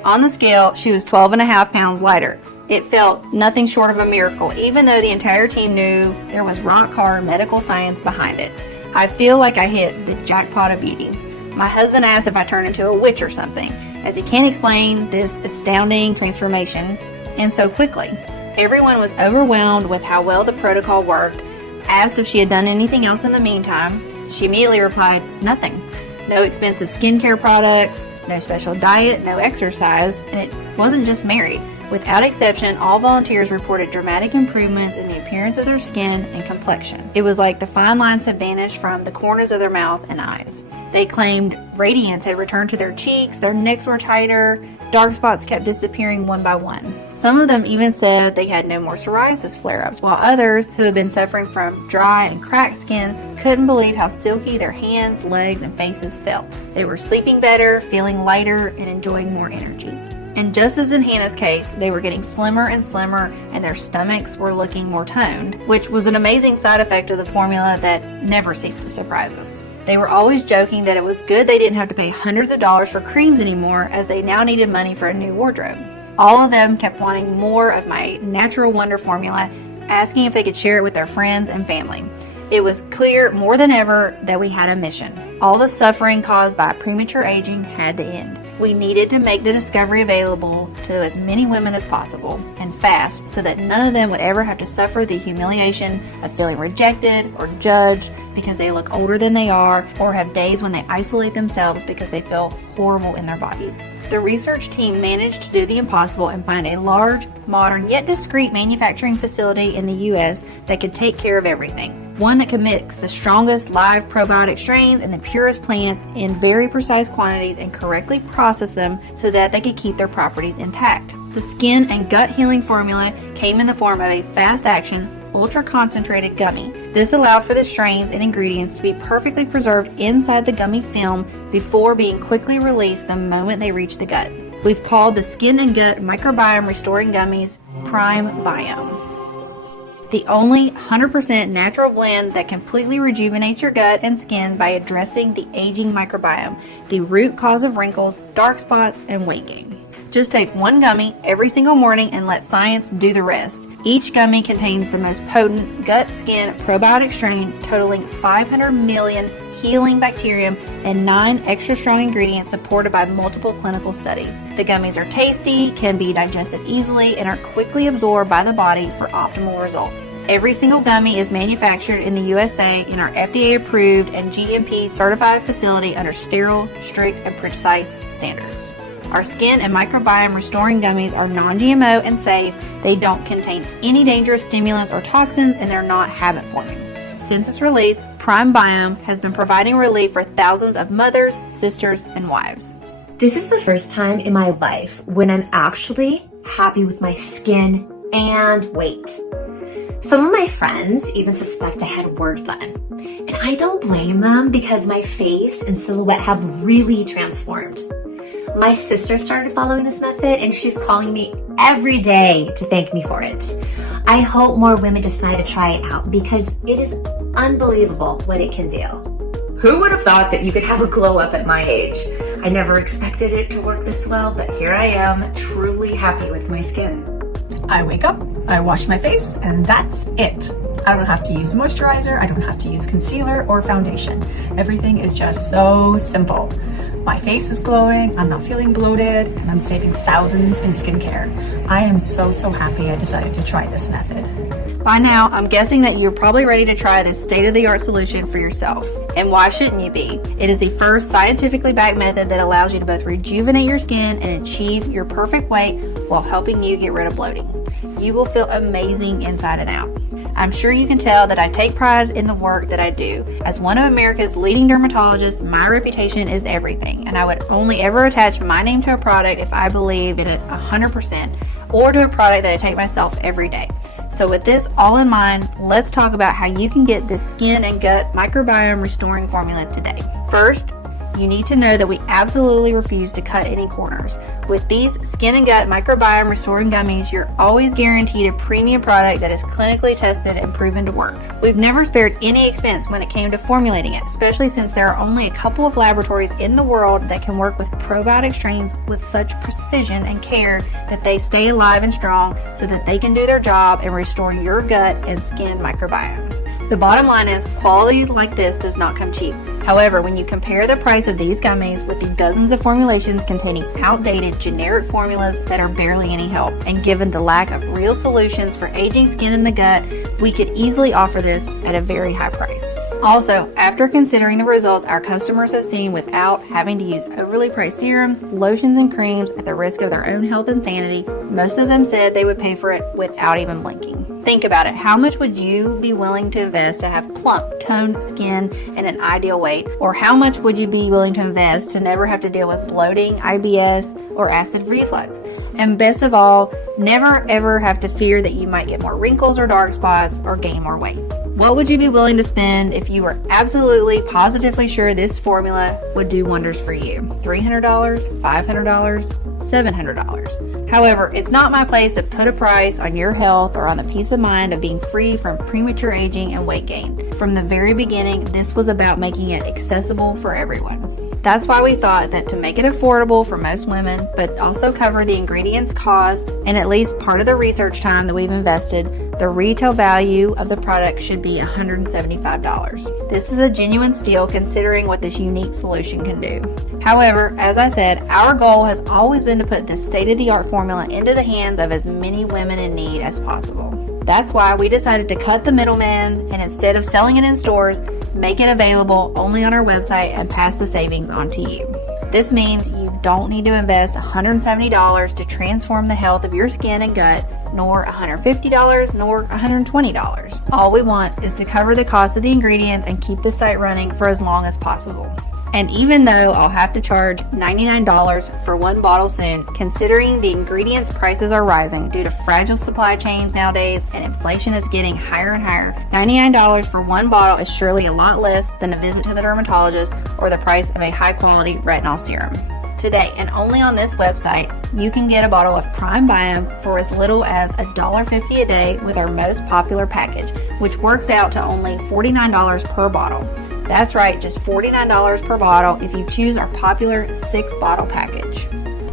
On the scale, she was 12.5 pounds lighter. It felt nothing short of a miracle, even though the entire team knew there was rock-hard medical science behind it. I feel like I hit the jackpot of beauty. My husband asked if I turned into a witch or something, as he can't explain this astounding transformation, and so quickly. Everyone was overwhelmed with how well the protocol worked. Asked if she had done anything else in the meantime, she immediately replied, nothing. No expensive skincare products, no special diet, no exercise, and it wasn't just Mary. Without exception, all volunteers reported dramatic improvements in the appearance of their skin and complexion. It was like the fine lines had vanished from the corners of their mouth and eyes. They claimed radiance had returned to their cheeks, their necks were tighter, dark spots kept disappearing one by one. Some of them even said they had no more psoriasis flare-ups, while others, who had been suffering from dry and cracked skin, couldn't believe how silky their hands, legs, and faces felt. They were sleeping better, feeling lighter, and enjoying more energy. And just as in Hannah's case, they were getting slimmer and slimmer, and their stomachs were looking more toned, which was an amazing side effect of the formula that never ceased to surprise us. They were always joking that it was good they didn't have to pay hundreds of dollars for creams anymore, as they now needed money for a new wardrobe. All of them kept wanting more of my natural wonder formula, asking if they could share it with their friends and family. It was clear more than ever that we had a mission. All the suffering caused by premature aging had to end. We needed to make the discovery available to as many women as possible, and fast, so that none of them would ever have to suffer the humiliation of feeling rejected or judged because they look older than they are, or have days when they isolate themselves because they feel horrible in their bodies. The research team managed to do the impossible and find a large, modern, yet discreet manufacturing facility in the U.S. that could take care of everything. One that could mix the strongest live probiotic strains and the purest plants in very precise quantities and correctly process them so that they could keep their properties intact. The skin and gut healing formula came in the form of a fast-action, ultra-concentrated gummy. This allowed for the strains and ingredients to be perfectly preserved inside the gummy film before being quickly released the moment they reached the gut. We've called the Skin and Gut Microbiome Restoring Gummies Prime Biome. The only 100% natural blend that completely rejuvenates your gut and skin by addressing the aging microbiome, the root cause of wrinkles, dark spots, and weight gain. Just take one gummy every single morning and let science do the rest. Each gummy contains the most potent gut-skin probiotic strain, totaling 500 million healing bacterium and 9 extra strong ingredients supported by multiple clinical studies. The gummies are tasty, can be digested easily, and are quickly absorbed by the body for optimal results. Every single gummy is manufactured in the USA in our FDA approved and GMP certified facility under sterile, strict, and precise standards. Our skin and microbiome restoring gummies are non-GMO and safe. They don't contain any dangerous stimulants or toxins, and they're not habit forming. Since its release, Prime Biome has been providing relief for thousands of mothers, sisters, and wives. This is the first time in my life when I'm actually happy with my skin and weight. Some of my friends even suspect I had work done, and I don't blame them because my face and silhouette have really transformed. My sister started following this method and she's calling me every day to thank me for it. I hope more women decide to try it out because it is unbelievable what it can do. Who would have thought that you could have a glow up at my age? I never expected it to work this well, but here I am, truly happy with my skin. I wake up, I wash my face, and that's it. I don't have to use moisturizer, I don't have to use concealer or foundation. Everything is just so simple. My face is glowing, I'm not feeling bloated, and I'm saving thousands in skincare. I am so happy I decided to try this method. By now, I'm guessing that you're probably ready to try this state-of-the-art solution for yourself. And why shouldn't you be? It is the first scientifically backed method that allows you to both rejuvenate your skin and achieve your perfect weight while helping you get rid of bloating. You will feel amazing inside and out. I'm sure you can tell that I take pride in the work that I do. As one of America's leading dermatologists, my reputation is everything, and I would only ever attach my name to a product if I believe in it 100%, or to a product that I take myself every day. So with this all in mind, let's talk about how you can get this skin and gut microbiome restoring formula today. First, you need to know that we absolutely refuse to cut any corners. With these skin and gut microbiome restoring gummies, you're always guaranteed a premium product that is clinically tested and proven to work. We've never spared any expense when it came to formulating it, especially since there are only a couple of laboratories in the world that can work with probiotic strains with such precision and care that they stay alive and strong so that they can do their job and restore your gut and skin microbiome. The bottom line is quality like this does not come cheap. However, when you compare the price of these gummies with the dozens of formulations containing outdated generic formulas that are barely any help, and given the lack of real solutions for aging skin in the gut, we could easily offer this at a very high price. Also, after considering the results our customers have seen without having to use overly priced serums, lotions, and creams at the risk of their own health and sanity, most of them said they would pay for it without even blinking. Think about it. How much would you be willing to invest to have plump, toned skin and an ideal weight? Or how much would you be willing to invest to never have to deal with bloating, IBS, or acid reflux? And best of all, never ever have to fear that you might get more wrinkles or dark spots or gain more weight. What would you be willing to spend if you were absolutely positively sure this formula would do wonders for you? $300, $500, $700. However, it's not my place to put a price on your health or on the peace of mind of being free from premature aging and weight gain. From the very beginning, this was about making it accessible for everyone. That's why we thought that to make it affordable for most women, but also cover the ingredients cost and at least part of the research time that we've invested, the retail value of the product should be $175. This is a genuine steal considering what this unique solution can do. However, as I said, our goal has always been to put this state-of-the-art formula into the hands of as many women in need as possible. That's why we decided to cut the middleman and instead of selling it in stores, make it available only on our website and pass the savings on to you. This means you don't need to invest $170 to transform the health of your skin and gut, nor $150 nor $120. All we want is to cover the cost of the ingredients and keep the site running for as long as possible. And even though I'll have to charge $99 for one bottle soon, considering the ingredients prices are rising due to fragile supply chains nowadays and inflation is getting higher and higher, $99 for one bottle is surely a lot less than a visit to the dermatologist or the price of a high quality retinol serum. Today, and only on this website, you can get a bottle of Prime Biome for as little as $1.50 a day with our most popular package, which works out to only $49 per bottle. That's right, just $49 per bottle if you choose our popular 6-bottle package.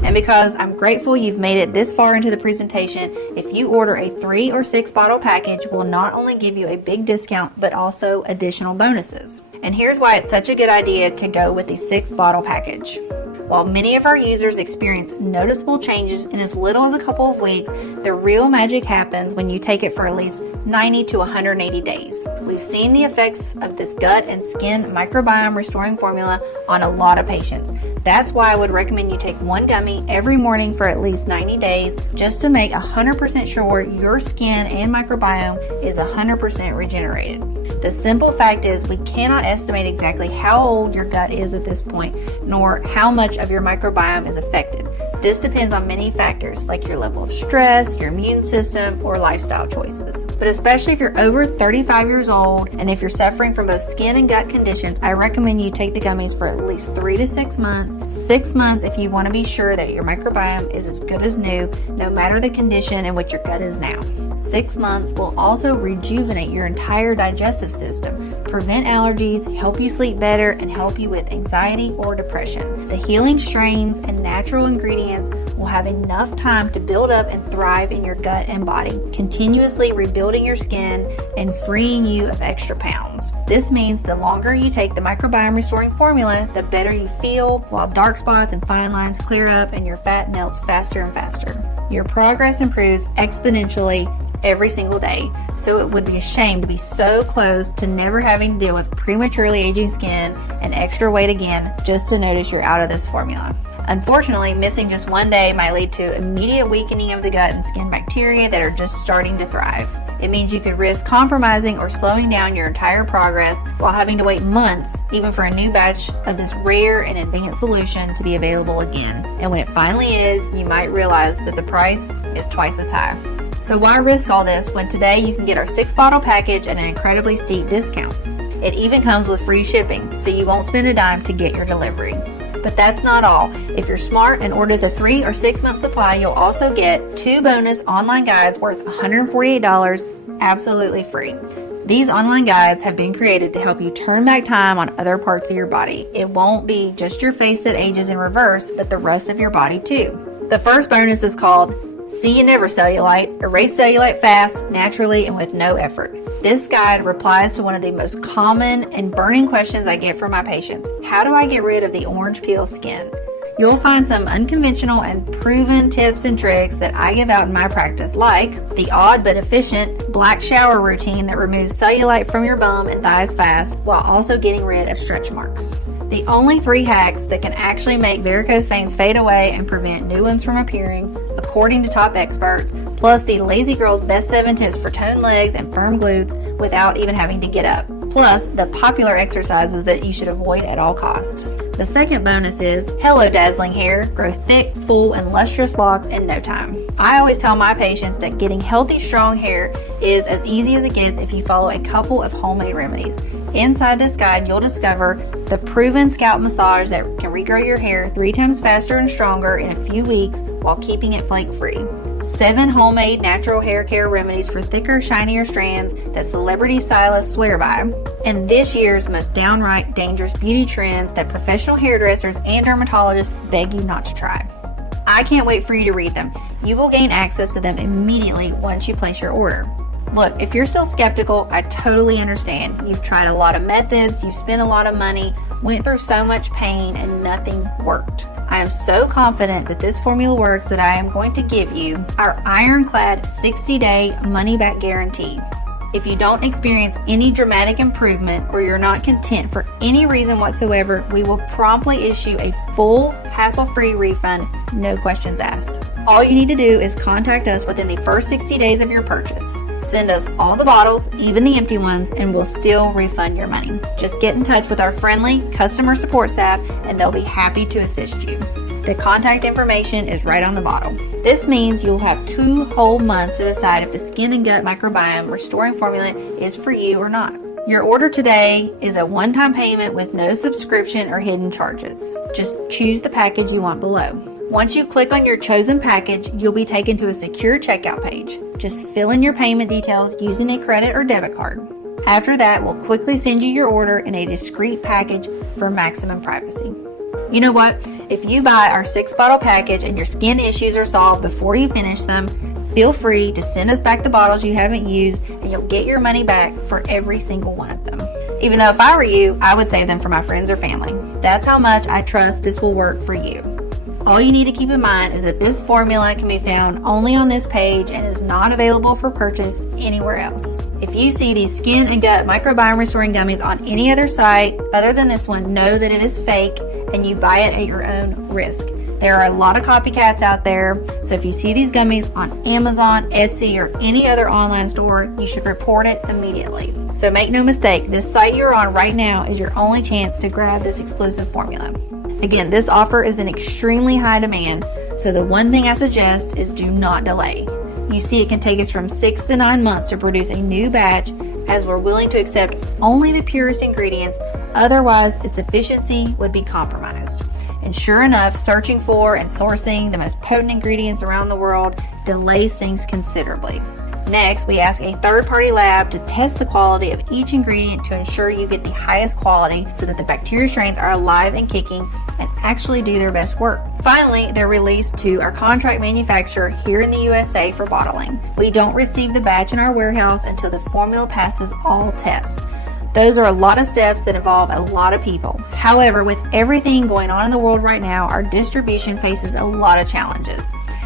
And because I'm grateful you've made it this far into the presentation, if you order a 3 or 6 bottle package, we'll not only give you a big discount, but also additional bonuses. And here's why it's such a good idea to go with the 6-bottle package. While many of our users experience noticeable changes in as little as a couple of weeks, the real magic happens when you take it for at least 90 to 180 days. We've seen the effects of this gut and skin microbiome restoring formula on a lot of patients. That's why I would recommend you take one gummy every morning for at least 90 days just to make 100% sure your skin and microbiome is 100% regenerated. The simple fact is we cannot estimate exactly how old your gut is at this point, nor how much of your microbiome is affected. This depends on many factors like your level of stress, your immune system, or lifestyle choices. But especially if you're over 35 years old and if you're suffering from both skin and gut conditions, I recommend you take the gummies for at least 3 to 6 months. 6 months if you want to be sure that your microbiome is as good as new, no matter the condition in which your gut is now. 6 months will also rejuvenate your entire digestive system, prevent allergies, help you sleep better, and help you with anxiety or depression. The healing strains and natural ingredients will have enough time to build up and thrive in your gut and body, continuously rebuilding your skin and freeing you of extra pounds. This means the longer you take the microbiome restoring formula, the better you feel, while dark spots and fine lines clear up and your fat melts faster and faster. Your progress improves exponentially every single day, so it would be a shame to be so close to never having to deal with prematurely aging skin and extra weight again just to notice you're out of this formula. Unfortunately, missing just one day might lead to immediate weakening of the gut and skin bacteria that are just starting to thrive. It means you could risk compromising or slowing down your entire progress while having to wait months even for a new batch of this rare and advanced solution to be available again. And when it finally is, you might realize that the price is twice as high. So why risk all this when today you can get our 6-bottle package at an incredibly steep discount? It even comes with free shipping, so you won't spend a dime to get your delivery. But that's not all. If you're smart and order the 3 or 6 month supply, you'll also get 2 bonus online guides worth $148 absolutely free. These online guides have been created to help you turn back time on other parts of your body. It won't be just your face that ages in reverse, but the rest of your body too. The first bonus is called See You Never Cellulite, Erase Cellulite Fast, Naturally, and with No Effort. This guide replies to one of the most common and burning questions I get from my patients. How do I get rid of the orange peel skin? You'll find some unconventional and proven tips and tricks that I give out in my practice, like the odd but efficient black shower routine that removes cellulite from your bum and thighs fast while also getting rid of stretch marks. The only 3 hacks that can actually make varicose veins fade away and prevent new ones from appearing, according to top experts, plus the Lazy Girl's best 7 tips for toned legs and firm glutes without even having to get up, plus the popular exercises that you should avoid at all costs. The second bonus is Hello Dazzling Hair, grow thick, full, and lustrous locks in no time. I always tell my patients that getting healthy, strong hair is as easy as it gets if you follow a couple of homemade remedies. Inside this guide, you'll discover the proven scalp massage that can regrow your hair 3 times faster and stronger in a few weeks while keeping it flake-free. 7 homemade natural hair care remedies for thicker, shinier strands that celebrity stylists swear by. And this year's most downright dangerous beauty trends that professional hairdressers and dermatologists beg you not to try. I can't wait for you to read them. You will gain access to them immediately once you place your order. Look, if you're still skeptical, I totally understand. You've tried a lot of methods, you've spent a lot of money, went through so much pain, and nothing worked. I am so confident that this formula works that I am going to give you our ironclad 60-day money-back guarantee. If you don't experience any dramatic improvement or you're not content for any reason whatsoever, we will promptly issue a full, hassle-free refund, no questions asked. All you need to do is contact us within the first 60 days of your purchase. Send us all the bottles, even the empty ones, and we'll still refund your money. Just get in touch with our friendly customer support staff and they'll be happy to assist you. The contact information is right on the bottle. This means you'll have 2 whole months to decide if the skin and gut microbiome restoring formula is for you or not. Your order today is a one-time payment with no subscription or hidden charges. Just choose the package you want below. Once you click on your chosen package, you'll be taken to a secure checkout page. Just fill in your payment details using a credit or debit card. After that, we'll quickly send you your order in a discreet package for maximum privacy. You know what? If you buy our 6-bottle package and your skin issues are solved before you finish them, feel free to send us back the bottles you haven't used and you'll get your money back for every single one of them. Even though if I were you, I would save them for my friends or family. That's how much I trust this will work for you. All you need to keep in mind is that this formula can be found only on this page and is not available for purchase anywhere else. If you see these skin and gut microbiome restoring gummies on any other site other than this one, know that it is fake and you buy it at your own risk. There are a lot of copycats out there, so if you see these gummies on Amazon, Etsy, or any other online store, you should report it immediately. So make no mistake, this site you're on right now is your only chance to grab this exclusive formula. Again, this offer is in extremely high demand, so the one thing I suggest is do not delay. You see, it can take us from 6 to 9 months to produce a new batch, as we're willing to accept only the purest ingredients, otherwise its efficiency would be compromised. And sure enough, searching for and sourcing the most potent ingredients around the world delays things considerably. Next, we ask a third-party lab to test the quality of each ingredient to ensure you get the highest quality so that the bacteria strains are alive and kicking and actually do their best work. Finally, they're released to our contract manufacturer here in the USA for bottling. We don't receive the batch in our warehouse until the formula passes all tests. Those are a lot of steps that involve a lot of people. However, with everything going on in the world right now, our distribution faces a lot of challenges.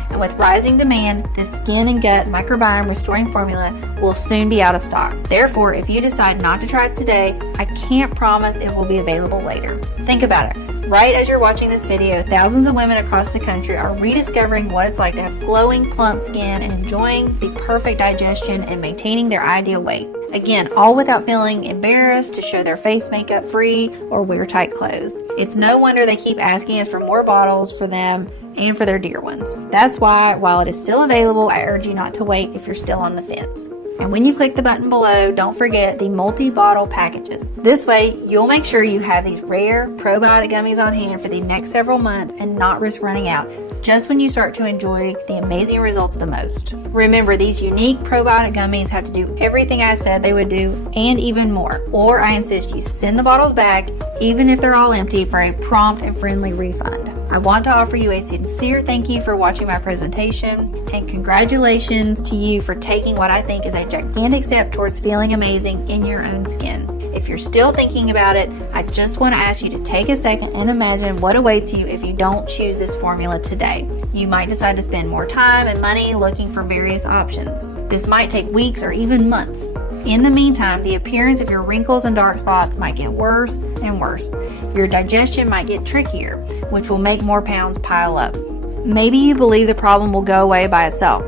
And with rising demand, this skin and gut microbiome restoring formula will soon be out of stock. Therefore, if you decide not to try it today, I can't promise it will be available later. Think about it. Right as you're watching this video, thousands of women across the country are rediscovering what it's like to have glowing, plump skin and enjoying the perfect digestion and maintaining their ideal weight. Again, all without feeling embarrassed to show their face makeup free or wear tight clothes. It's no wonder they keep asking us for more bottles for them and for their dear ones. That's why, while it is still available, I urge you not to wait if you're still on the fence. And when you click the button below, don't forget the multi-bottle packages. This way, you'll make sure you have these rare probiotic gummies on hand for the next several months and not risk running out just when you start to enjoy the amazing results the most. Remember, these unique probiotic gummies have to do everything I said they would do and even more. Or I insist you send the bottles back, even if they're all empty, for a prompt and friendly refund. I want to offer you a sincere thank you for watching my presentation and congratulations to you for taking what I think is a gigantic step towards feeling amazing in your own skin. If you're still thinking about it, I just want to ask you to take a second and imagine what awaits you if you don't choose this formula today. You might decide to spend more time and money looking for various options. This might take weeks or even months. In the meantime, the appearance of your wrinkles and dark spots might get worse and worse. Your digestion might get trickier, which will make more pounds pile up. Maybe you believe the problem will go away by itself.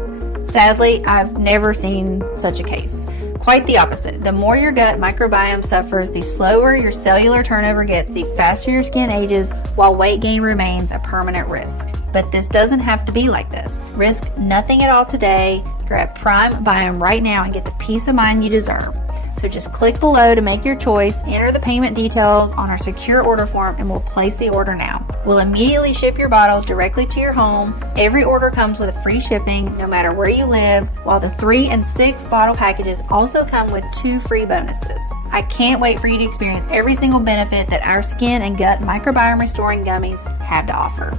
Sadly, I've never seen such a case. Quite the opposite. The more your gut microbiome suffers, the slower your cellular turnover gets, the faster your skin ages, while weight gain remains a permanent risk. But this doesn't have to be like this. Risk nothing at all today. Grab Prime Biome right now and get the peace of mind you deserve. So just click below to make your choice, enter the payment details on our secure order form, and we'll place the order now. We'll immediately ship your bottles directly to your home. Every order comes with a free shipping, no matter where you live, while the 3 and 6 bottle packages also come with 2 free bonuses. I can't wait for you to experience every single benefit that our skin and gut microbiome restoring gummies have to offer.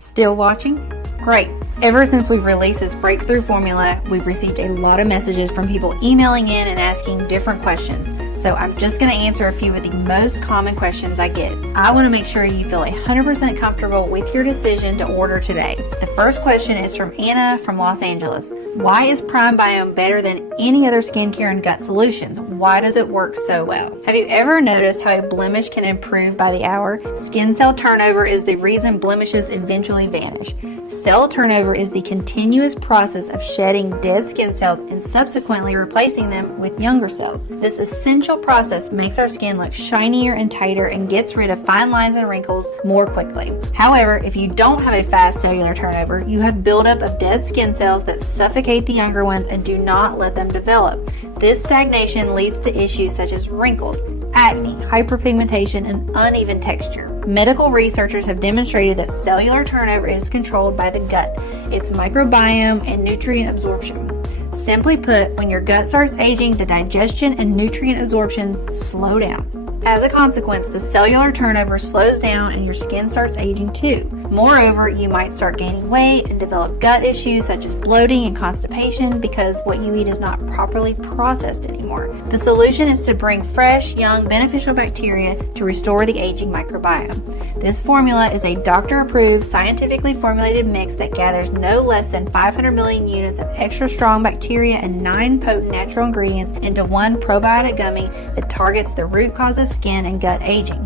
Still watching? Great. Ever since we've released this breakthrough formula, we've received a lot of messages from people emailing in and asking different questions. So I'm just going to answer a few of the most common questions I get. I want to make sure you feel 100% comfortable with your decision to order today. The first question is from Anna from Los Angeles. Why is Prime Biome better than any other skincare and gut solutions? Why does it work so well? Have you ever noticed how a blemish can improve by the hour? Skin cell turnover is the reason blemishes eventually vanish. Cell turnover is the continuous process of shedding dead skin cells and subsequently replacing them with younger cells. This essential sequential process makes our skin look shinier and tighter and gets rid of fine lines and wrinkles more quickly. However, if you don't have a fast cellular turnover, you have buildup of dead skin cells that suffocate the younger ones and do not let them develop. This stagnation leads to issues such as wrinkles, acne, hyperpigmentation, and uneven texture. Medical researchers have demonstrated that cellular turnover is controlled by the gut, its microbiome, and nutrient absorption. Simply put, when your gut starts aging, the digestion and nutrient absorption slow down. As a consequence, the cellular turnover slows down and your skin starts aging too. Moreover, you might start gaining weight and develop gut issues such as bloating and constipation because what you eat is not properly processed anymore. The solution is to bring fresh, young, beneficial bacteria to restore the aging microbiome. This formula is a doctor-approved, scientifically formulated mix that gathers no less than 500 million units of extra strong bacteria and 9 potent natural ingredients into one probiotic gummy that targets the root cause of skin and gut aging.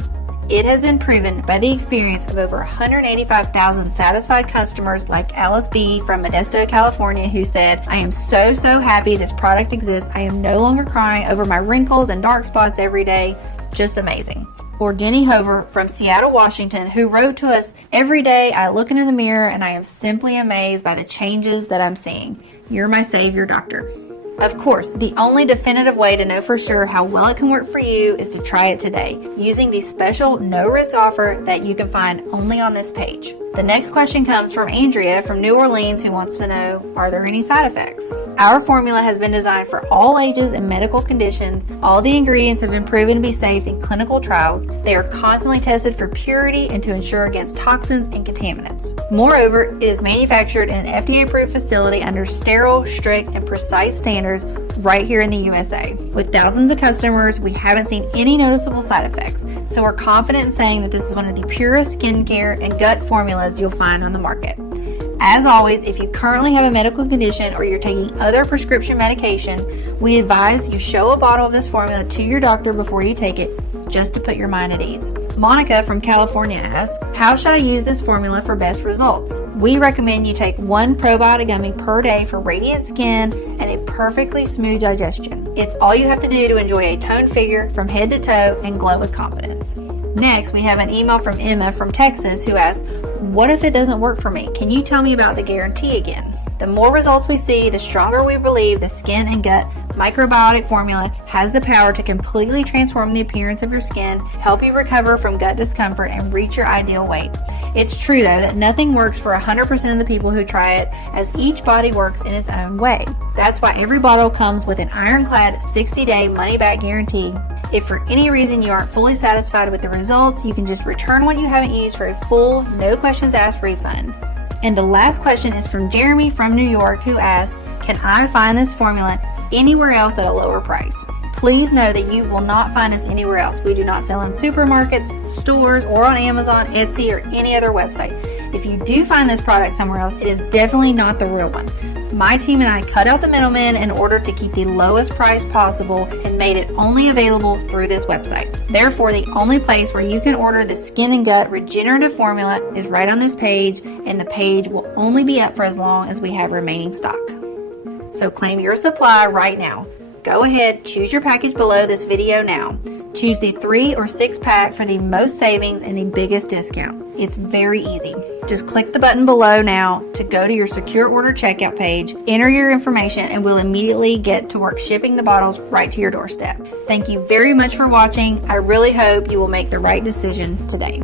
It has been proven by the experience of over 185,000 satisfied customers like Alice B. from Modesto, California, who said, "I am so happy this product exists. I am no longer crying over my wrinkles and dark spots every day." Just amazing. Or Jenny Hover from Seattle, Washington, who wrote to us, "Every day I look into the mirror and I am simply amazed by the changes that I'm seeing. You're my savior, doctor." Of course, the only definitive way to know for sure how well it can work for you is to try it today, using the special no-risk offer that you can find only on this page. The next question comes from Andrea from New Orleans, who wants to know, are there any side effects? Our formula has been designed for all ages and medical conditions. All the ingredients have been proven to be safe in clinical trials. They are constantly tested for purity and to ensure against toxins and contaminants. Moreover, it is manufactured in an FDA-approved facility under sterile, strict, and precise standards right here in the USA. With thousands of customers, we haven't seen any noticeable side effects, so we're confident in saying that this is one of the purest skincare and gut formulas you'll find on the market. As always, if you currently have a medical condition or you're taking other prescription medication, we advise you show a bottle of this formula to your doctor before you take it, just to put your mind at ease. Monica from California asks, how should I use this formula for best results? We recommend you take 1 probiotic gummy per day for radiant skin and a perfectly smooth digestion. It's all you have to do to enjoy a toned figure from head to toe and glow with confidence. Next, we have an email from Emma from Texas who asks, what if it doesn't work for me? Can you tell me about the guarantee again? The more results we see, the stronger we believe the skin and gut microbiotic formula has the power to completely transform the appearance of your skin, help you recover from gut discomfort, and reach your ideal weight. It's true, though, that nothing works for 100% of the people who try it, as each body works in its own way. That's why every bottle comes with an ironclad 60-day money-back guarantee. If for any reason you aren't fully satisfied with the results, you can just return what you haven't used for a full, no questions asked refund. And the last question is from Jeremy from New York, who asks, can I find this formula anywhere else at a lower price? Please know that you will not find us anywhere else. We do not sell in supermarkets, stores, or on Amazon, Etsy, or any other website. If you do find this product somewhere else, it is definitely not the real one. My team and I cut out the middleman in order to keep the lowest price possible and made it only available through this website. Therefore, the only place where you can order the Skin and Gut Regenerative Formula is right on this page, and the page will only be up for as long as we have remaining stock. So claim your supply right now. Go ahead, choose your package below this video now. Choose the 3 or 6 pack for the most savings and the biggest discount. It's very easy. Just click the button below now to go to your secure order checkout page, enter your information, and we'll immediately get to work shipping the bottles right to your doorstep. Thank you very much for watching. I really hope you will make the right decision today.